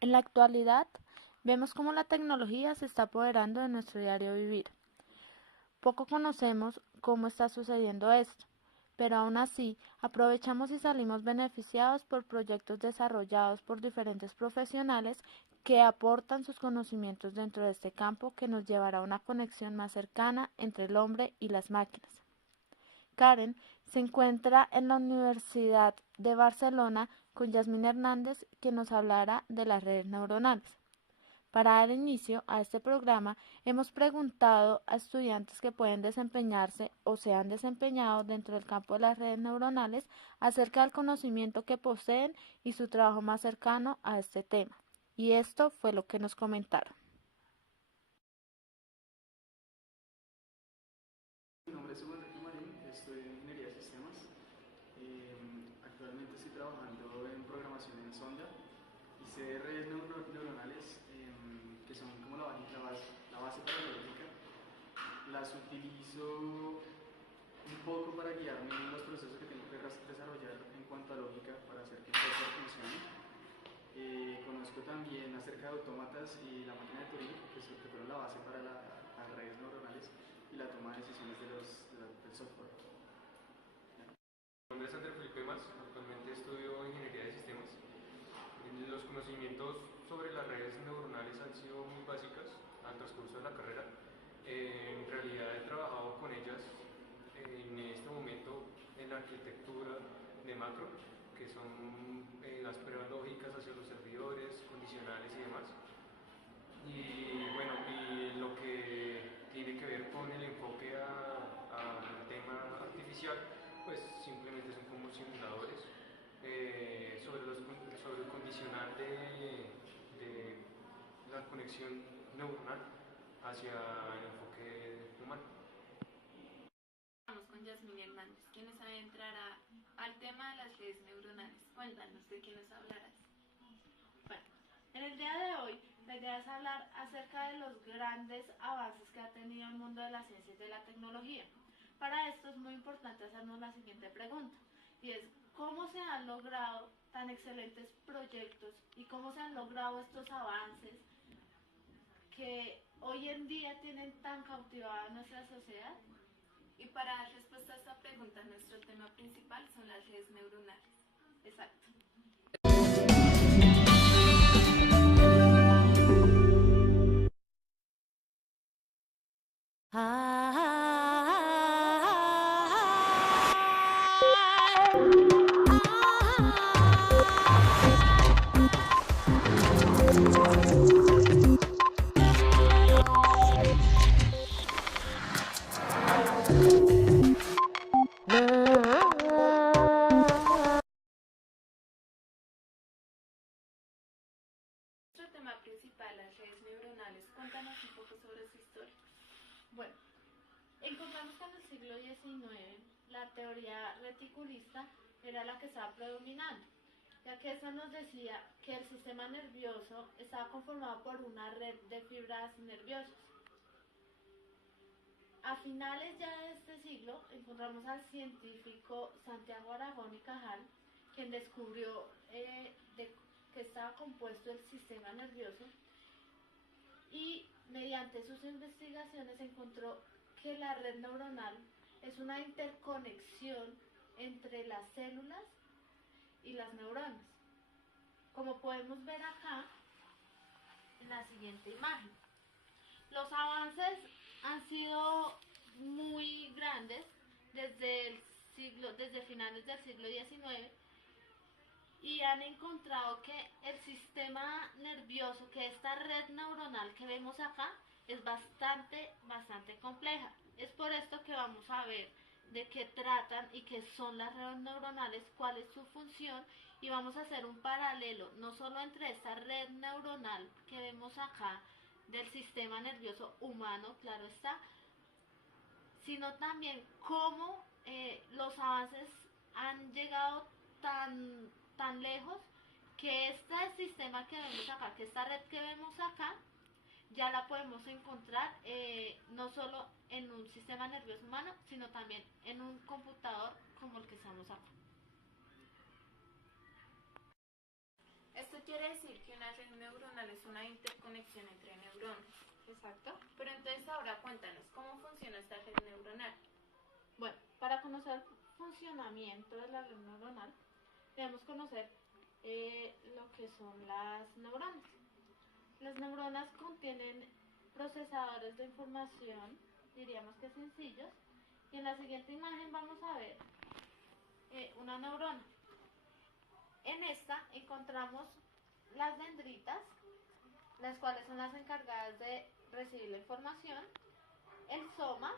En la actualidad, vemos cómo la tecnología se está apoderando de nuestro diario vivir. Poco conocemos cómo está sucediendo esto, pero aún así aprovechamos y salimos beneficiados por proyectos desarrollados por diferentes profesionales que aportan sus conocimientos dentro de este campo que nos llevará a una conexión más cercana entre el hombre y las máquinas. Karen se encuentra en la Universidad de Barcelona con Yasmín Hernández, que nos hablará de las redes neuronales. Para dar inicio a este programa, hemos preguntado a estudiantes que pueden desempeñarse o se han desempeñado dentro del campo de las redes neuronales acerca del conocimiento que poseen y su trabajo más cercano a este tema. Y esto fue lo que nos comentaron. Mi nombre es Hugo Enrique Marín, estoy en Ingeniería de Sistemas. Actualmente estoy trabajando en programación en Sonda. Hice redes neuronales que son como la base para la lógica. Las utilizo un poco para guiarme en los procesos que tengo que desarrollar en cuanto a lógica para hacer que el software funcione. Conozco también acerca de autómatas y la máquina de Turing, que fueron la base para las redes neuronales y la toma de decisiones del software. Mi nombre es André Felipe Más, actualmente estudio Ingeniería de Sistemas. Los conocimientos sobre las redes neuronales han sido muy básicas al transcurso de la carrera. En realidad he trabajado con ellas en este momento en la arquitectura de macro, que son las pruebas lógicas hacia los servidores, condicionales y demás. Y bueno, y lo que tiene que ver con el enfoque al tema artificial, pues simplemente son como simuladores sobre el condicional de la conexión neuronal hacia el enfoque humano. Estamos con Yasmín Hernández, quien nos adentrará al tema de las redes neuronales. Cuéntanos de qué nos hablarás. Bueno, en el día de hoy la idea es hablar acerca de los grandes avances que ha tenido el mundo de las ciencias y de la tecnología. Para esto es muy importante hacernos la siguiente pregunta, y es ¿cómo se han logrado tan excelentes proyectos y cómo se han logrado estos avances que hoy en día tienen tan cautivada nuestra sociedad? Y para dar respuesta a esta pregunta, nuestro tema principal son las redes neuronales. Exacto. Nuestro tema principal, las redes neuronales. Cuéntanos un poco sobre su historia. Bueno, encontramos que en el siglo XIX la teoría reticulista era la que estaba predominando, ya que eso nos decía que el sistema nervioso estaba conformado por una red de fibras nerviosas. A finales ya de este siglo encontramos al científico Santiago Aragón y Cajal, quien descubrió de que estaba compuesto el sistema nervioso y mediante sus investigaciones encontró que la red neuronal es una interconexión entre las células y las neuronas, como podemos ver acá en la siguiente imagen. Los avances han sido muy grandes desde finales del siglo XIX, y han encontrado que el sistema nervioso, que esta red neuronal que vemos acá, es bastante compleja. Es por esto que vamos a ver de qué tratan y qué son las redes neuronales, cuál es su función, y vamos a hacer un paralelo no solo entre esta red neuronal que vemos acá del sistema nervioso humano, claro está, sino también cómo los avances han llegado tan lejos que este sistema que vemos acá, que esta red que vemos acá, ya la podemos encontrar no solo en un sistema nervioso humano, sino también en un computador como el que estamos acá. Esto quiere decir que una red neuronal es una interconexión entre neuronas. Exacto. Pero entonces ahora cuéntanos, ¿cómo funciona esta red neuronal? Bueno, para conocer el funcionamiento de la red neuronal, debemos conocer lo que son las neuronas. Las neuronas contienen procesadores de información, diríamos que sencillos, y en la siguiente imagen vamos a ver una neurona. En esta encontramos las dendritas, las cuales son las encargadas de recibir la información, el soma,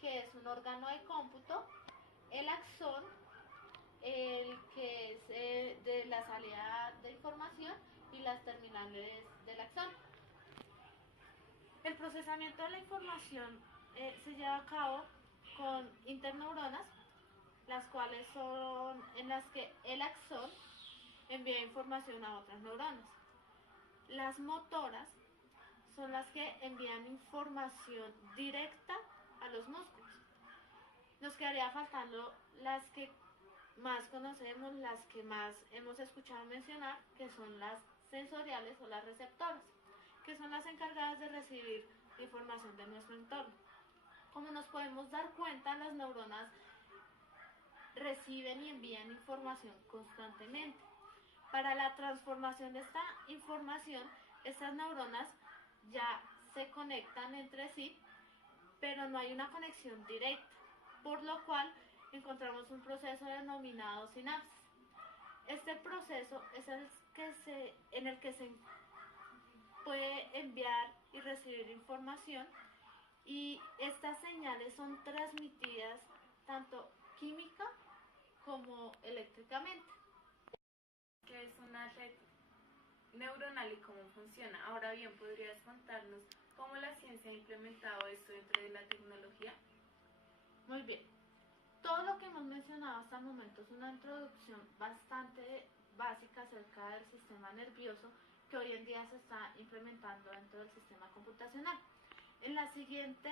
que es un órgano de cómputo, el axón, el que es de la salida de información, y las terminales del axón. El procesamiento de la información se lleva a cabo con interneuronas, las cuales son en las que el axón envía información a otras neuronas. Las motoras son las que envían información directa a los músculos. Nos quedaría faltando las que más conocemos, las que más hemos escuchado mencionar, que son las sensoriales o las receptoras, que son las encargadas de recibir información de nuestro entorno. Como nos podemos dar cuenta, las neuronas reciben y envían información constantemente. Para la transformación de esta información, estas neuronas ya se conectan entre sí, pero no hay una conexión directa, por lo cual encontramos un proceso denominado sinapsis. Este proceso es en el que se puede enviar y recibir información, y estas señales son transmitidas tanto química como eléctricamente. ¿Qué es una red neuronal y cómo funciona? Ahora bien, ¿podrías contarnos cómo la ciencia ha implementado esto dentro de la tecnología? Muy bien. Todo lo que hemos mencionado hasta el momento es una introducción bastante básica acerca del sistema nervioso que hoy en día se está implementando dentro del sistema computacional. En la siguiente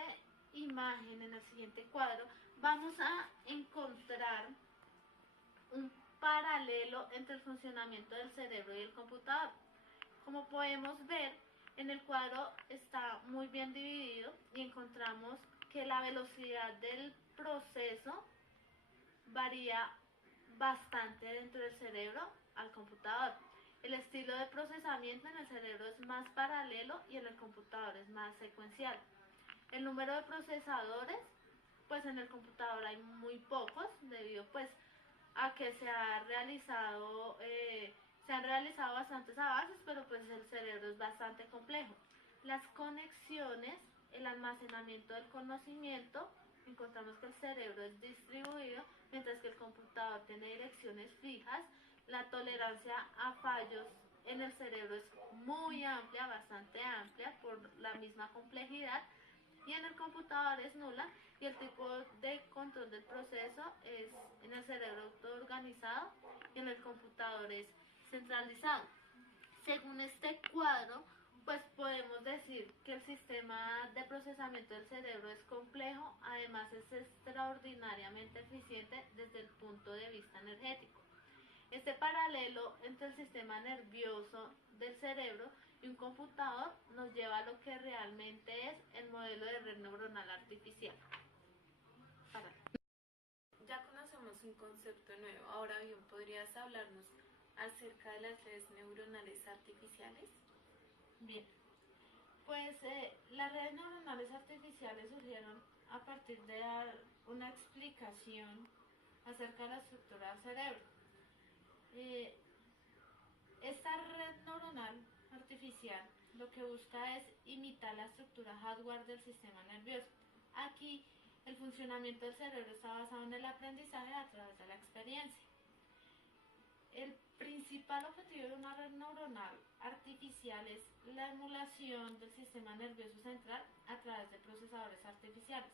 imagen, en el siguiente cuadro, vamos a encontrar un paralelo entre el funcionamiento del cerebro y el computador. Como podemos ver, en el cuadro está muy bien dividido y encontramos que la velocidad del proceso varía bastante dentro del cerebro al computador. El estilo de procesamiento en el cerebro es más paralelo y en el computador es más secuencial. El número de procesadores, pues en el computador hay muy pocos, debido pues a que se han realizado bastantes avances, pero pues el cerebro es bastante complejo. Las conexiones, el almacenamiento del conocimiento, encontramos que el cerebro es distribuido, mientras que el computador tiene direcciones fijas. La tolerancia a fallos en el cerebro es muy amplia, bastante amplia, por la misma complejidad, y en el computador es nula, y el tipo de control del proceso es en el cerebro autoorganizado y en el computador es centralizado. Según este cuadro, pues podemos decir que el sistema de procesamiento del cerebro es complejo, además es extraordinariamente eficiente desde el punto de vista energético. Este paralelo entre el sistema nervioso del cerebro y un computador nos lleva a lo que realmente es el modelo de red neuronal artificial. Ya conocemos un concepto nuevo. Ahora bien, ¿podrías hablarnos acerca de las redes neuronales artificiales? Bien, pues las redes neuronales artificiales surgieron a partir de dar una explicación acerca de la estructura del cerebro. Eh, Esta red neuronal artificial lo que busca es imitar la estructura hardware del sistema nervioso. Aquí el funcionamiento del cerebro está basado en el aprendizaje a través de la experiencia. El principal objetivo de una red neuronal artificial es la emulación del sistema nervioso central a través de procesadores artificiales.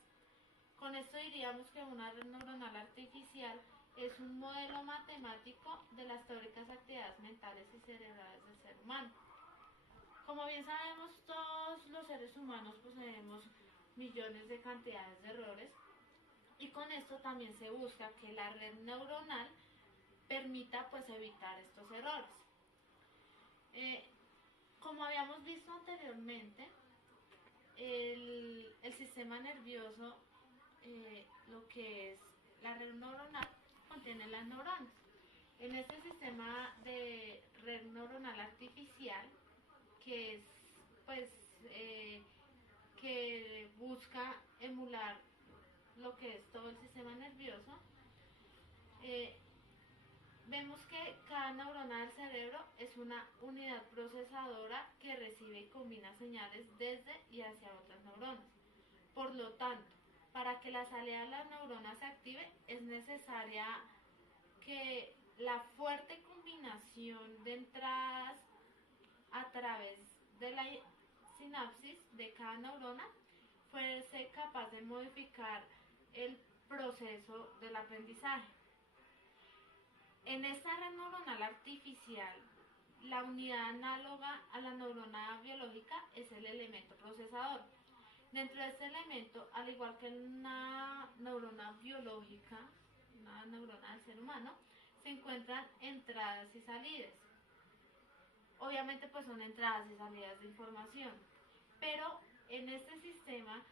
Con esto diríamos que una red neuronal artificial es un modelo matemático de las teóricas actividades mentales y cerebrales del ser humano. Como bien sabemos, todos los seres humanos poseemos millones de cantidades de errores, y con esto también se busca que la red neuronal permita pues evitar estos errores. Como habíamos visto anteriormente, el sistema nervioso, lo que es la red neuronal, contiene las neuronas. En este sistema de red neuronal artificial, que es pues que busca emular lo que es todo el sistema nervioso, eh, vemos que cada neurona del cerebro es una unidad procesadora que recibe y combina señales desde y hacia otras neuronas. Por lo tanto, para que la salida de las neuronas se active, es necesaria que la fuerte combinación de entradas a través de la sinapsis de cada neurona fuese capaz de modificar el proceso del aprendizaje. En esta red neuronal artificial, la unidad análoga a la neurona biológica es el elemento procesador. Dentro de este elemento, al igual que una neurona biológica, una neurona del ser humano, se encuentran entradas y salidas. Obviamente pues son entradas y salidas de información, pero en este sistema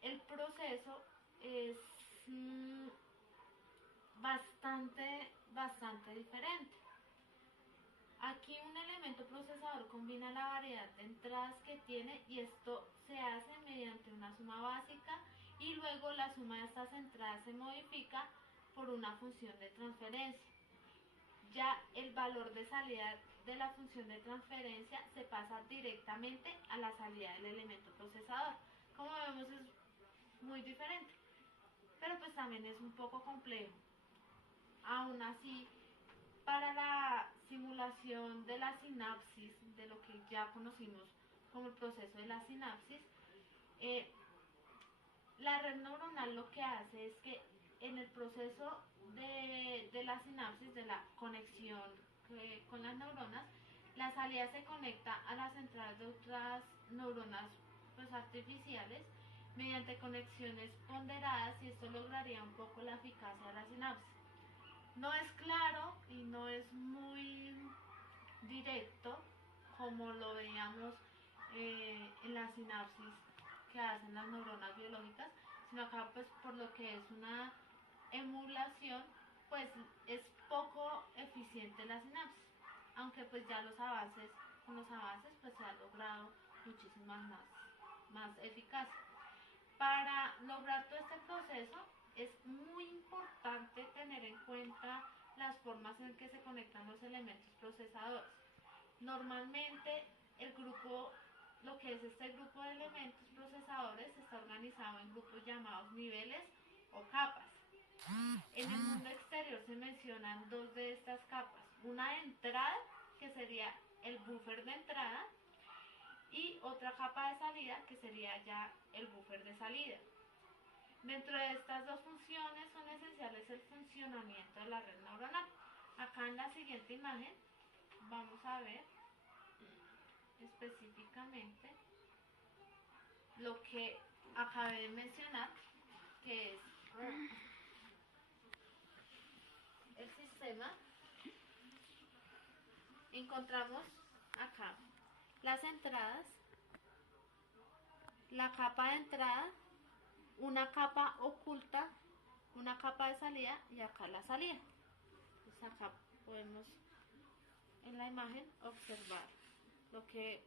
el proceso es bastante diferente. Aquí un elemento procesador combina la variedad de entradas que tiene y esto se hace mediante una suma básica y luego la suma de estas entradas se modifica por una función de transferencia. Ya el valor de salida de la función de transferencia se pasa directamente a la salida del elemento procesador. Como vemos es muy diferente, pero pues también es un poco complejo. Aún así, para la simulación de la sinapsis, de lo que ya conocimos como el proceso de la sinapsis, la red neuronal lo que hace es que en el proceso de la sinapsis, de la conexión con las neuronas, la salida se conecta a las entradas de otras neuronas pues, artificiales mediante conexiones ponderadas y esto lograría un poco la eficacia de la sinapsis. No es claro y no es muy directo como lo veíamos en la sinapsis que hacen las neuronas biológicas, sino acá pues por lo que es una emulación, pues es poco eficiente la sinapsis, aunque pues ya con los avances pues se ha logrado muchísimas más eficacia. Para lograr todo este proceso es muy importante tener en cuenta las formas en que se conectan los elementos procesadores. Normalmente lo que es este grupo de elementos procesadores está organizado en grupos llamados niveles o capas. En el mundo exterior se mencionan dos de estas capas, una de entrada que sería el buffer de entrada y otra capa de salida que sería ya el buffer de salida. Dentro de estas dos funciones son esenciales el funcionamiento de la red neuronal. Acá en la siguiente imagen vamos a ver específicamente lo que acabé de mencionar, que es el sistema. Encontramos acá las entradas, la capa de entrada, una capa oculta, una capa de salida y acá la salida. Pues acá podemos en la imagen observar lo que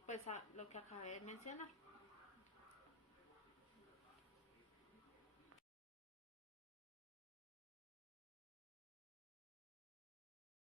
acabé de mencionar.